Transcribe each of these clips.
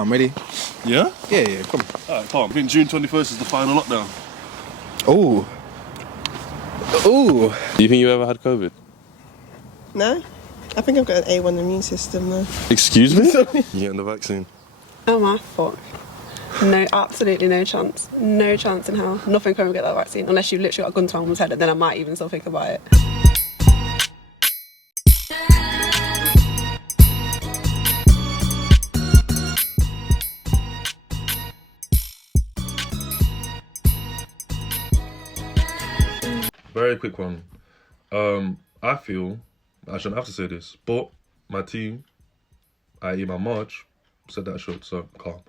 I'm ready. Yeah? Yeah, come on. Alright, come on. I think June 21st is the final lockdown. Oh. Ooh. Do you think you ever had COVID? No? I think I've got an A1 immune system though. Excuse me? You getting the vaccine? Oh my fuck. No, absolutely no chance. No chance in hell. Nothing can get that vaccine unless you've literally got a gun to my mum's head, and then I might even still think about it. Very quick one. I feel, I shouldn't have to say this, but my team, i.e. my March, said that I should, so calm.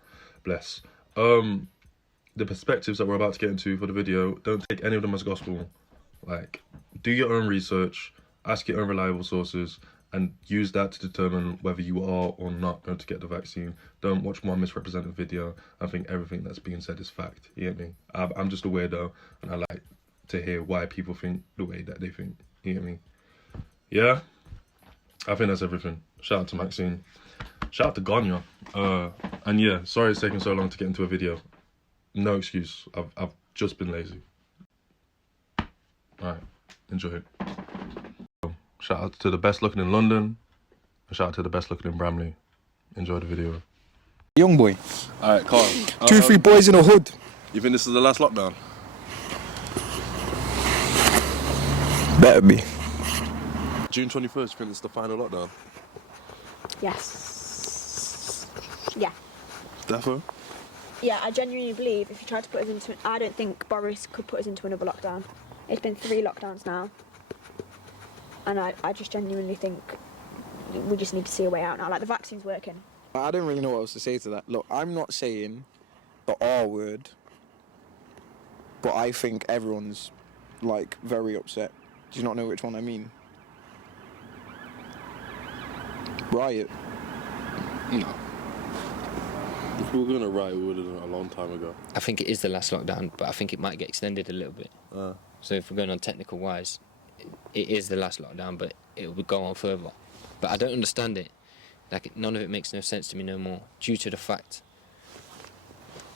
Bless. The perspectives that we're about to get into for the video, don't take any of them as gospel. Like, do your own research, ask your own reliable sources, and use that to determine whether you are or not going to get the vaccine. Don't watch one misrepresented video and think everything that's being said is fact. You get me? I'm just a weirdo, and I like to hear why people think the way that they think. You get me? Yeah? I think that's everything. Shout out to Maxine. Shout out to Ganya. And yeah, sorry it's taking so long to get into a video. No excuse. I've just been lazy. Alright, enjoy it. Shout out to the best looking in London. And shout out to the best looking in Bramley. Enjoy the video. Young boy. Alright, calm. 2-3 boys in a hood. You think this is the last lockdown? Better be. June 21st, you think it's the final lockdown? Yes. Yeah. Defo? Yeah, I genuinely believe if you tried to put us into... I don't think Boris could put us into another lockdown. It's been 3 lockdowns now. And I just genuinely think we just need to see a way out now. Like, the vaccine's working. I don't really know what else to say to that. Look, I'm not saying the R word, but I think everyone's, like, very upset. Do you not know which one I mean? Riot. No. If we were going to riot, we would have done it a long time ago. I think it is the last lockdown, but I think it might get extended a little bit. So if we're going on technical wise, it is the last lockdown, but it would go on further. But I don't understand it. Like, none of it makes no sense to me no more, due to the fact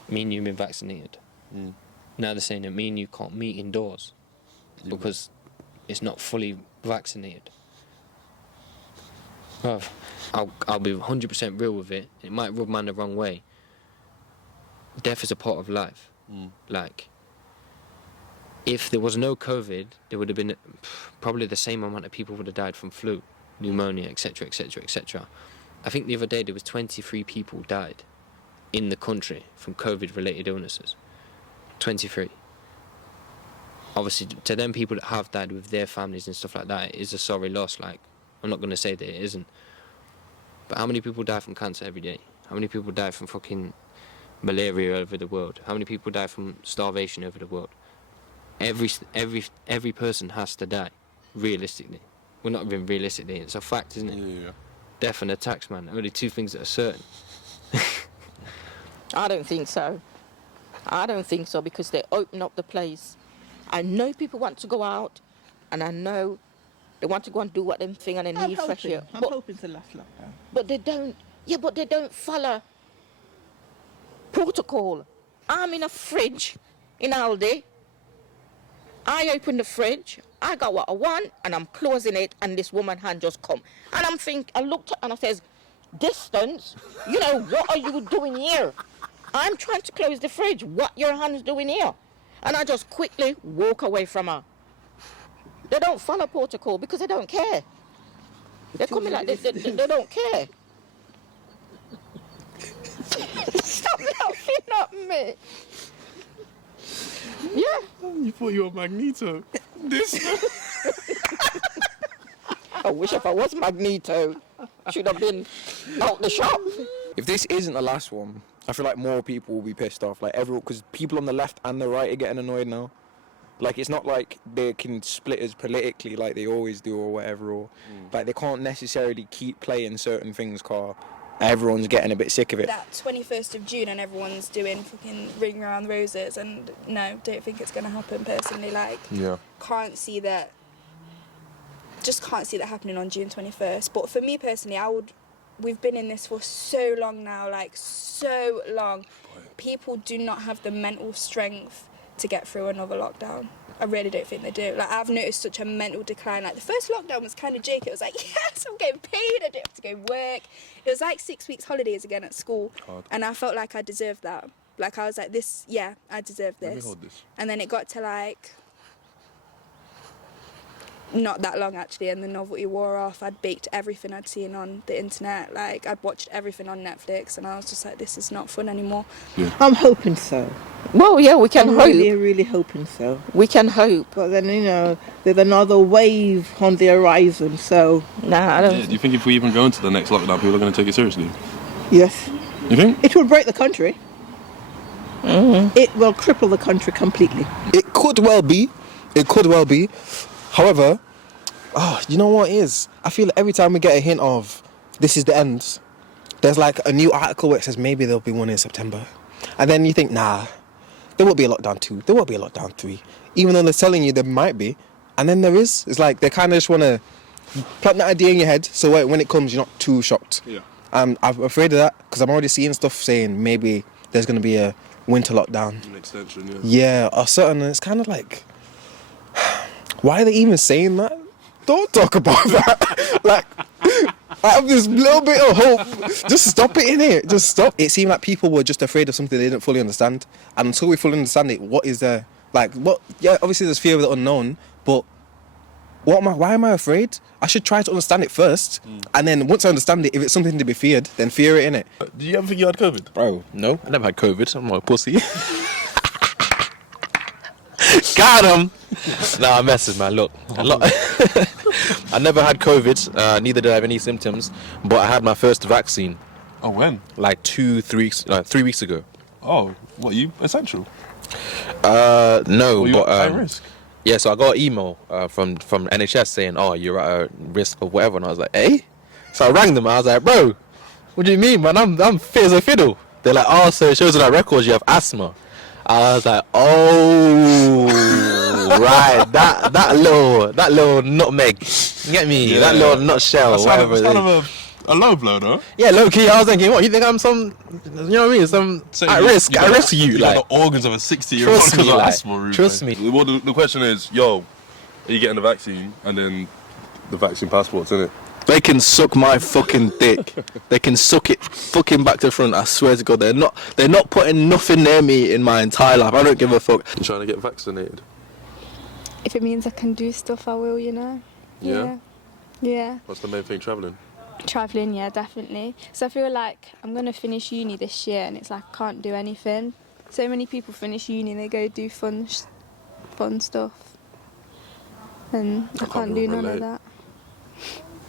me and you have been vaccinated. Now they're saying that me and you can't meet indoors because it's not fully vaccinated. Well, I'll be 100% real with it. It might rub man the wrong way. Death is a part of life. Like, if there was no COVID, there would have been probably the same amount of people would have died from flu, pneumonia, etc., etc., etc. I think the other day there was 23 people died in the country from COVID-related illnesses. 23. Obviously, to them people that have died with their families and stuff like that, it is a sorry loss. Like, I'm not going to say that it isn't. But how many people die from cancer every day? How many people die from fucking malaria over the world? How many people die from starvation over the world? Every person has to die, realistically. Well, not even realistically, it's a fact, isn't it? Yeah. Death and a tax man, only 2 things that are certain. I don't think so. I don't think so, because they open up the place. I know people want to go out, and I know they want to go and do what them thing, and they need fresh air. I'm hoping to last lockdown. But they don't. Yeah, but they don't follow protocol. I'm in a fridge in Aldi. I open the fridge, I got what I want, and I'm closing it, and this woman hand just come. And I looked at and I says, distance? You know, what are you doing here? I'm trying to close the fridge. What your hand's doing here? And I just quickly walk away from her. They don't follow protocol because they don't care. They're coming like this, they don't care. Stop laughing at me. Yeah. You thought you were Magneto. I wish if I was Magneto, should have been out the shop. If this isn't the last one, I feel like more people will be pissed off. Like, everyone, because people on the left and the right are getting annoyed now. Like, it's not like they can split us politically like they always do or whatever, or like they can't necessarily keep playing certain things because everyone's getting a bit sick of it. That 21st of June and everyone's doing fucking Ring Around Roses, and no, don't think it's going to happen personally. Like, can't see that happening on June 21st. But for me personally, I would we've been in this for so long now, like so long. People do not have the mental strength to get through another lockdown. I really don't think they do. Like, I've noticed such a mental decline. Like, the first lockdown was kind of jake. It was like, yes, I'm getting paid. I don't have to go work. It was like 6 weeks holidays again at school. Hard. And I felt like I deserved that. Like, I was like, this, yeah, I deserve this. Let me hold this. And then it got to, like, not that long, actually, and the novelty wore off. I'd baked everything I'd seen on the internet. Like, I'd watched everything on Netflix, and I was just like, this is not fun anymore. I'm hoping so. Well, yeah, we can I'm hope. really hoping so. We can hope. But then, you know, there's another wave on the horizon, so... Nah, I don't. Yeah, do you think if we even go into the next lockdown, people are going to take it seriously? Yes. You think? It will break the country. It will cripple the country completely. It could well be. It could well be. However, you know what it is? I feel like every time we get a hint of this is the end, there's like a new article where it says maybe there'll be one in September. And then you think, nah, there won't be a lockdown 2. There won't be a lockdown 3. Even though they're telling you there might be. And then there is. It's like they kind of just want to plant that idea in your head so when it comes, you're not too shocked. Yeah. I'm afraid of that because I'm already seeing stuff saying maybe there's going to be a winter lockdown. An extension, Yeah, or something. And it's kind of like, why are they even saying that? Don't talk about that. Like, I have this little bit of hope. Just stop it, innit? Just stop. It seemed like people were just afraid of something they didn't fully understand. And until we fully understand it, what is there? Like, what? Yeah, obviously there's fear of the unknown, but why am I afraid? I should try to understand it first. And then once I understand it, if it's something to be feared, then fear it, innit? Do you ever think you had COVID? Bro, no, I never had COVID. I'm not a pussy. Got him. Nah, I'm messing, man. Look, I never had COVID. Neither did I have any symptoms. But I had my first vaccine. Oh, when? Like 3 weeks ago. Oh, what, you essential? No, Were you but at high risk? yeah. So I got an email from NHS saying, "Oh, you're at a risk of whatever," and I was like, "Eh?" So I rang them. I was like, "Bro, what do you mean, man? I'm fit as a fiddle." They're like, "Oh, so it shows on our records you have asthma." I was like, "Oh, right, that little nutmeg, you get me? Yeah. That little nutshell, That's whatever." It's kind of a low blow, though. Yeah, low key. I was thinking, what, you think I'm some, you know what I mean? Some So at risk you, you like. got the organs of a 60-year-old Trust because me, of like, asthma, Ruben. trust me. Well, the question is, are you getting the vaccine? And then the vaccine passports, innit? They can suck my fucking dick. They can suck it fucking back to front. I swear to God, they're not putting nothing near me in my entire life. I don't give a fuck. You trying to get vaccinated? If it means I can do stuff, I will, you know. Yeah. What's the main thing, travelling? Travelling, yeah, definitely. So I feel like I'm going to finish uni this year and it's like I can't do anything. So many people finish uni and they go do fun stuff. And I can't do none of that.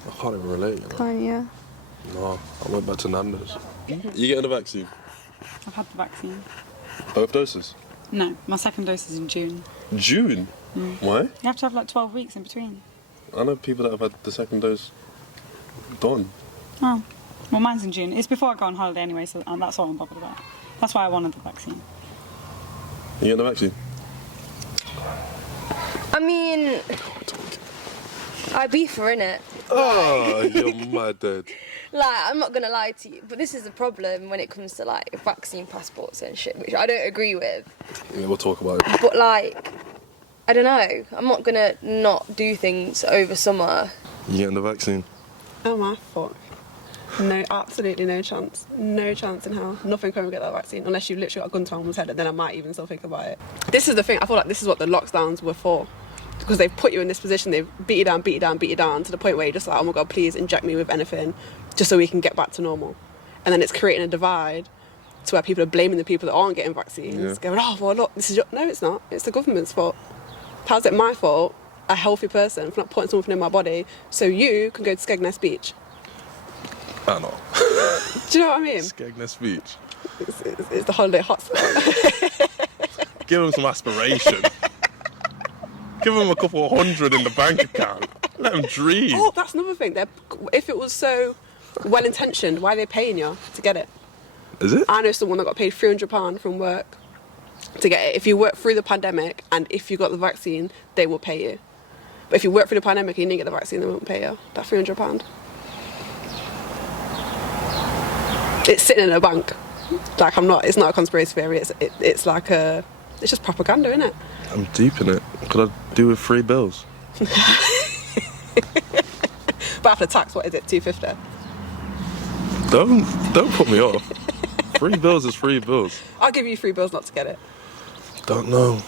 I can't even relate, you know. Can't you? No, I went back to Nando's. You getting the vaccine? I've had the vaccine. Both doses? No, my second dose is in June. June? Why? You have to have like 12 weeks in between. I know people that have had the second dose done. Oh, well, mine's in June. It's before I go on holiday anyway, so that's all I'm bothered about. That's why I wanted the vaccine. You getting the vaccine? I mean, I'd be for it. Oh, you're mad dead. Like, I'm not gonna lie to you, but this is the problem when it comes to like vaccine passports and shit, which I don't agree with. Yeah, we'll talk about it. But like, I don't know. I'm not gonna not do things over summer. You getting the vaccine? Oh my fuck. No, absolutely no chance. No chance in hell. Nothing can get that vaccine unless you've literally got a gun to someone's head, and then I might even still think about it. This is the thing. I feel like this is what the lockdowns were for. Because they've put you in this position, they've beat you down to the point where you're just like, oh my God, please inject me with anything just so we can get back to normal. And then it's creating a divide to where people are blaming the people that aren't getting vaccines, going, oh, well, look, this is your... No, it's not. It's the government's fault. How's it my fault, a healthy person, for not putting something in my body so you can go to Skegness Beach? I know. Do you know what I mean? Skegness Beach. It's the holiday hotspot. Give them some aspiration. Give them a couple of hundred in the bank account. Let them dream. Oh, that's another thing. If it was so well-intentioned, why are they paying you to get it? Is it? I know someone that got paid £300 from work to get it. If you work through the pandemic and if you got the vaccine, they will pay you. But if you work through the pandemic and you didn't get the vaccine, they won't pay you that £300. It's sitting in a bank. Like it's not a conspiracy theory. It's like it's just propaganda, isn't it? I'm deep in it. Could I do with 3 bills? But after tax, what is it? 250. Don't put me off. 3 bills is 3 bills. I'll give you 3 bills not to get it. Don't know.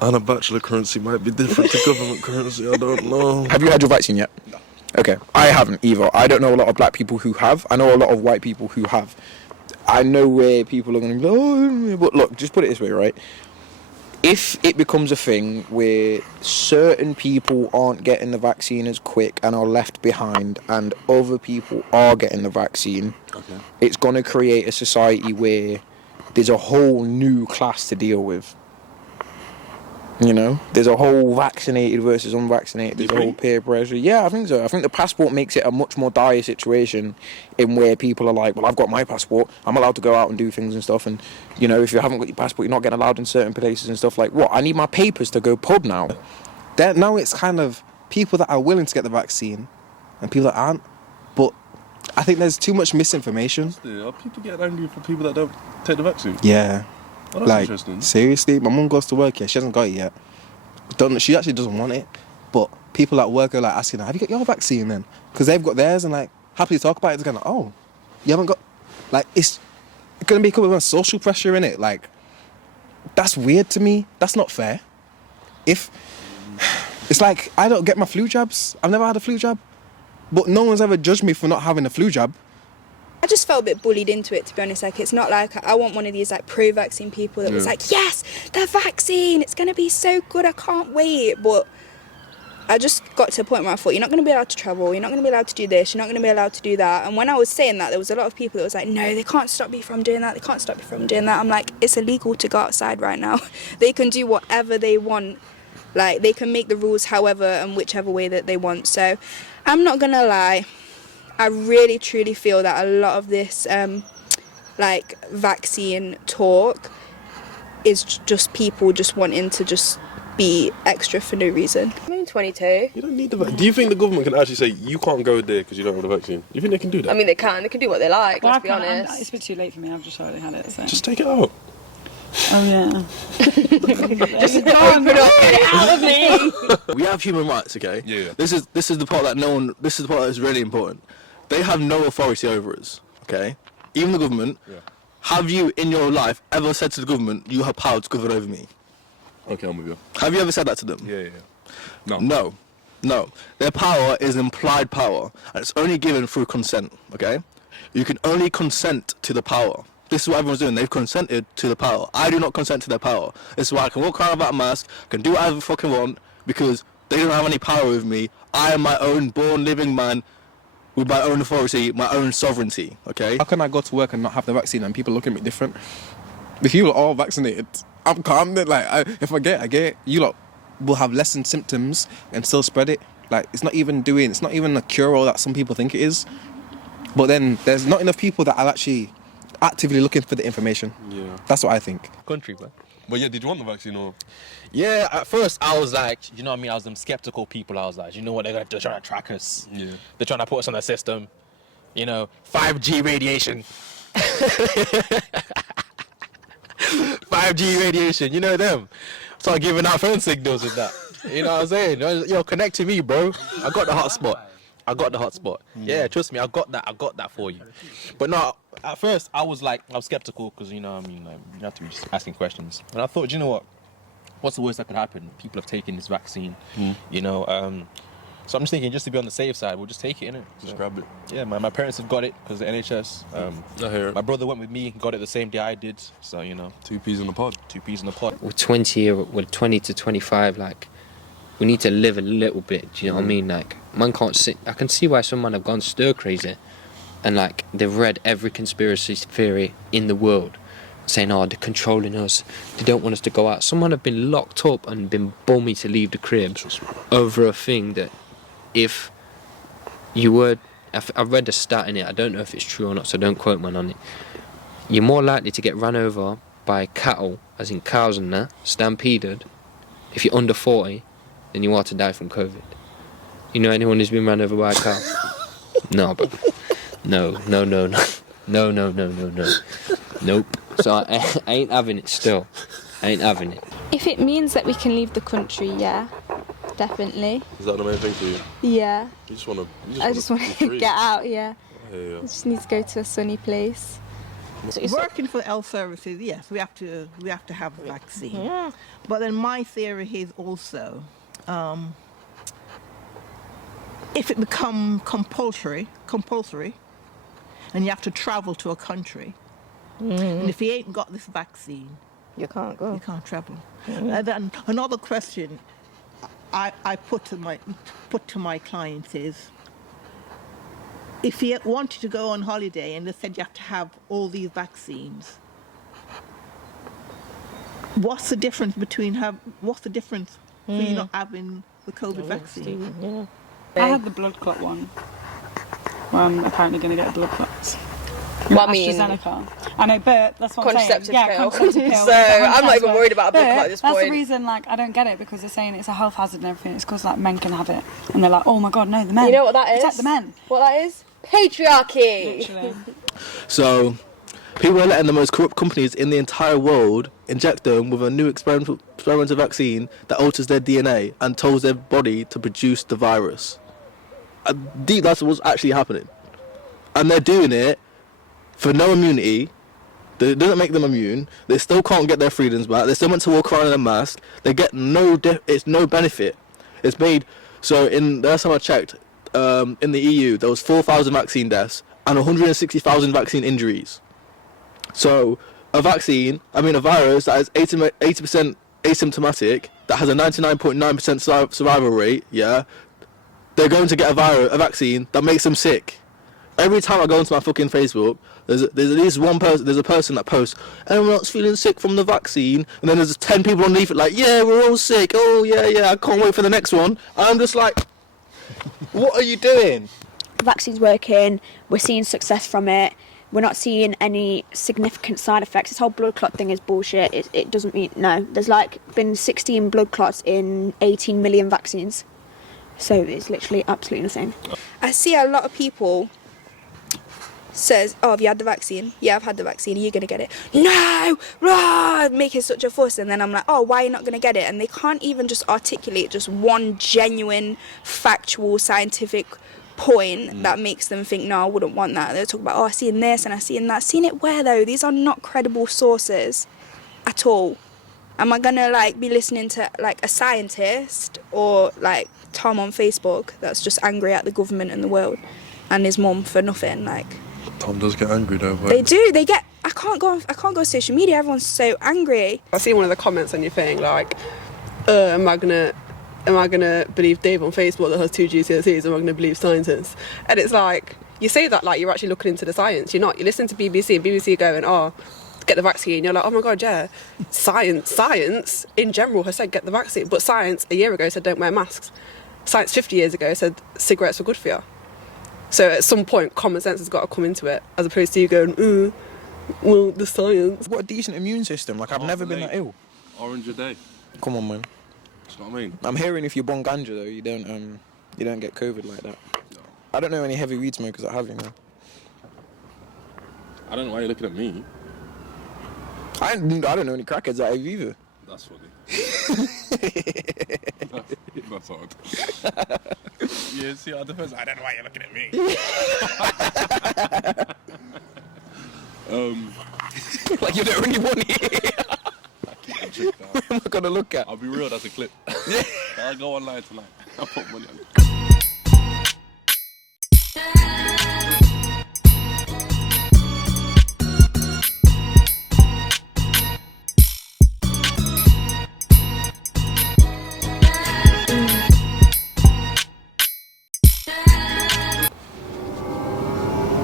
And a bachelor currency might be different to government currency. I don't know. Have you had your vaccine yet? No. Okay, I haven't either. I don't know a lot of black people who have. I know a lot of white people who have. I know where people are going to be like, oh, but look, just put it this way, right? If it becomes a thing where certain people aren't getting the vaccine as quick and are left behind and other people are getting the vaccine, it's going to create a society where there's a whole new class to deal with. You know, there's a whole vaccinated versus unvaccinated. There's a whole peer pressure. Yeah, I think so. I think the passport makes it a much more dire situation in where people are like, well, I've got my passport. I'm allowed to go out and do things and stuff. And, you know, if you haven't got your passport, you're not getting allowed in certain places and stuff. Like, what? I need my papers to go pub now. Now it's kind of people that are willing to get the vaccine and people that aren't. But I think there's too much misinformation. Are people getting angry for people that don't take the vaccine? Yeah. Oh, that's interesting. Seriously, my mum goes to work, she hasn't got it yet. She actually doesn't want it, but people at work are like asking her, have you got your vaccine then? Because they've got theirs and like happily talk about it. They're kind of, oh, you haven't got, like, it's going to become a social pressure in it. Like, that's weird to me. That's not fair. It's like, I don't get my flu jabs. I've never had a flu jab, but no one's ever judged me for not having a flu jab. I just felt a bit bullied into it, to be honest. Like, it's not like I want one of these like pro-vaccine people that was like, yes, the vaccine, it's going to be so good, I can't wait. But I just got to a point where I thought, you're not going to be allowed to travel, you're not going to be allowed to do this, you're not going to be allowed to do that. And when I was saying that, there was a lot of people that was like, no, they can't stop me from doing that, they can't stop me from doing that. I'm like, it's illegal to go outside right now. They can do whatever they want. Like, they can make the rules however and whichever way that they want. So I'm not going to lie, I really truly feel that a lot of this like vaccine talk is just people just wanting to just be extra for no reason. I'm 22. You don't need the vaccine. Do you think the government can actually say you can't go there because you don't have the vaccine? You think they can do that? I mean, they can do what they like, let's be honest. It's a bit too late for me, I've just already had it. So. Just take it out. Oh yeah. Just open up, get it out of me. We have human rights, okay? Yeah. This is the part that this is the part that is really important. They have no authority over us, okay? Even the government. Yeah. Have you in your life ever said to the government, you have power to govern over me? Okay, I'm with you. Have you ever said that to them? Yeah. No. Their power is implied power, and it's only given through consent, okay? You can only consent to the power. This is what everyone's doing. They've consented to the power. I do not consent to their power. This is why I can walk around without a mask, can do whatever I fucking want, because they don't have any power over me. I am my own born living man with my own authority, my own sovereignty, okay? How can I go to work and not have the vaccine and people look at me different? If you are all vaccinated, I'm calm. Like, if I get it. You lot will have lessened symptoms and still spread it. Like, it's not even a cure-all that some people think it is. But then there's not enough people that are actually actively looking for the information. Yeah. That's what I think. Country, man. But yeah, did you want the vaccine or? Yeah, at first I was like, you know what I mean? I was them skeptical people. I was like, you know what? They're trying to track us. Yeah. They're trying to put us on the system. You know, 5G radiation. 5G radiation, you know them. Start giving out phone signals with that. You know what I'm saying? Yo, connect to me, bro. I got the hotspot. Yeah, trust me, I got that for you. But no, at first I was skeptical because, you know what I mean, like, you have to be just asking questions. And I thought, you know what? What's the worst that could happen? People have taken this vaccine, you know. So I'm just thinking, just to be on the safe side, we'll just take it, innit? Just grab it. Yeah, my parents had got it because the NHS. I hear it. My brother went with me, got it the same day I did. So, you know. 2 peas in the pod. We're 20 to 25, like, we need to live a little bit, do you know what I mean? Like, man can't sit. I can see why some man have gone stir crazy and, like, they've read every conspiracy theory in the world saying, oh, they're controlling us, they don't want us to go out. Someone have been locked up and been bummy to leave the crib over a thing that if you were, I've read a stat in it, I don't know if it's true or not, so don't quote man on it. You're more likely to get run over by cattle, as in cows and that, stampeded, if you're under 40, than you are to die from COVID. You know anyone who's been run over by a cow? No, but no. No. Nope. So I ain't having it still. I ain't having it. If it means that we can leave the country, yeah, definitely. Is that the main thing for you? Yeah. You just want to. I just want to get out, yeah. Yeah. I just need to go to a sunny place. Working for health services, yes, we have to have a vaccine. Yeah. But then my theory is also, if it become compulsory, and you have to travel to a country, and if you ain't got this vaccine, you can't go. You can't travel. And then another question I put to my clients is, if you wanted to go on holiday and they said you have to have all these vaccines, what's the difference for you not having the COVID vaccine? Yeah. I had the blood clot one. Well, I'm apparently going to get blood clots. Well, I mean, AstraZeneca. I know, but that's what I'm saying. Contraceptive pill. Contraceptive pill. So I'm not even worried about a blood clot at this point. That's the reason, like, I don't get it, because they're saying it's a health hazard and everything. It's because, like, men can have it. And they're like, oh my God, no, the men. You know what that is? Protect the men. What that is? Patriarchy. Literally. So, people are letting the most corrupt companies in the entire world inject them with a new experimental vaccine that alters their DNA and tells their body to produce the virus. That's what's actually happening. And they're doing it for no immunity. It doesn't make them immune. They still can't get their freedoms back. They're still meant to walk around in a mask. They get it's no benefit. It's made, so in the last time I checked, in the EU, there was 4,000 vaccine deaths and 160,000 vaccine injuries. So a virus that is 80% asymptomatic, that has a 99.9% survival rate, yeah, they're going to get a vaccine that makes them sick. Every time I go into my fucking Facebook, there's at least one person, there's a person that posts, everyone else feeling sick from the vaccine, and then there's 10 people underneath it like, yeah, we're all sick, oh yeah, I can't wait for the next one. And I'm just like, what are you doing? The vaccine's working, we're seeing success from it, we're not seeing any significant side effects. This whole blood clot thing is bullshit. It doesn't mean, no. There's like been 16 blood clots in 18 million vaccines. So it's literally absolutely nothing. I see a lot of people says, oh, have you had the vaccine? Yeah, I've had the vaccine. Are you going to get it? No! Rah! Making such a fuss. And then I'm like, oh, why are you not going to get it? And they can't even just articulate just one genuine, factual, scientific point that makes them think, no, I wouldn't want that. They'll talk about, oh, I've seen this and I've seen that. Seen it where, though? These are not credible sources at all. Am I going to, like, be listening to, like, a scientist or, like, Tom on Facebook that's just angry at the government and the world and his mum for nothing? Like, Tom does get angry though. They do. They get. I can't go on social media. Everyone's so angry. I see one of the comments on your thing like, am I gonna believe Dave on Facebook that has 2 GCSEs? Am I gonna believe scientists? And it's like, you say that like you're actually looking into the science. You're not. You listen to BBC and BBC going, oh, get the vaccine. You're like, oh my God, yeah. Science in general has said get the vaccine, but science a year ago said don't wear masks. Science 50 years ago said cigarettes were good for you. So at some point, common sense has got to come into it, as opposed to you going, well, the science. I've got a decent immune system. Like, I've never been that ill. Orange a day. Come on, man. That's what I mean. I'm hearing if you bong ganja, though, you don't get COVID like that. No. I don't know any heavy weed smokers that have, you know. I don't know why you're looking at me. I don't know any crackheads that have either. That's funny. That's hard. Yeah, see, I don't know why you're looking at me. Like you're the only one here. What am I gonna look at? I'll be real, that's a clip. I'll go online tonight. I'll put money on it.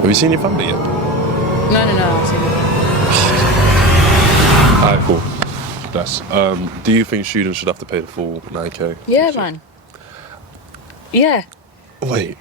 Have you seen your family yet? No, I've seen it. Alright, cool. That's, do you think students should have to pay the full 9k? Yeah, man. Yeah. Wait,